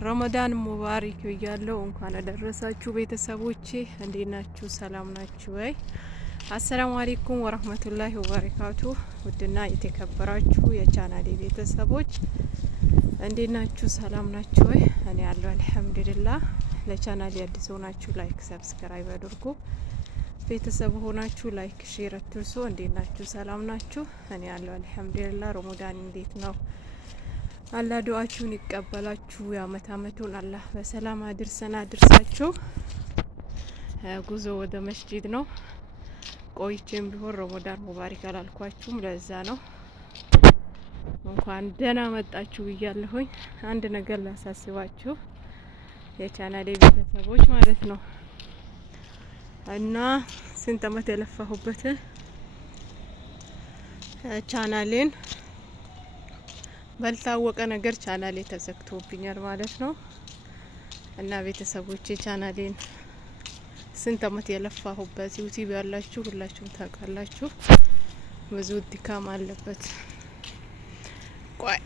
ረመዳን ሙባረክ ብያለሁ። እንኳን አደረሳችሁ ቤተሰቦቼ። እንዴት ናችሁ? ሰላም ናችሁ ወይ? አሰላሙ አለይኩም ወራህመቱላሂ ወበረካቱ። ውድና የተከበራችሁ የቻናሌ ቤተሰቦች እንዴት ናችሁ? ሰላም ናችሁ ወይ? እኔ ያለሁ አልሐምዱሊላህ። ለቻናሌ አዲስ ሆናችሁ ላይክ ሰብስክራይብ አድርጉ። ቤተሰብ ሆናችሁ ላይክ ሼር አትርሱ። እንዴት ናችሁ? ሰላም ናችሁ? እኔ ያለሁ አልሐምዱሊላህ። ረመዳን እንዴት ነው? አላህ ዱአችሁን ይቀበላችሁ። የአመት አመቱን አላህ በሰላም አድርሳችሁ። ጉዞ ወደ መስጂድ ነው። ቆይቼም ቢሆን ረመዳን ሙባረክ አላልኳችሁም፣ ለዛ ነው። እንኳን ደህና መጣችሁ ብያለሁኝ። አንድ ነገር ላሳስባችሁ የቻናሌ ቤተሰቦች ማለት ነው እና ስንት አመት የለፋሁበት ቻናሌን ባልታወቀ ነገር ቻናሌ ተዘግቶብኛል ማለት ነው። እና ቤተሰቦቼ ቻናሌን ስንት አመት የለፋሁበት ዩቲዩብ ያላችሁ ሁላችሁም ታውቃላችሁ። ብዙ ድካም አለበት። ቆይ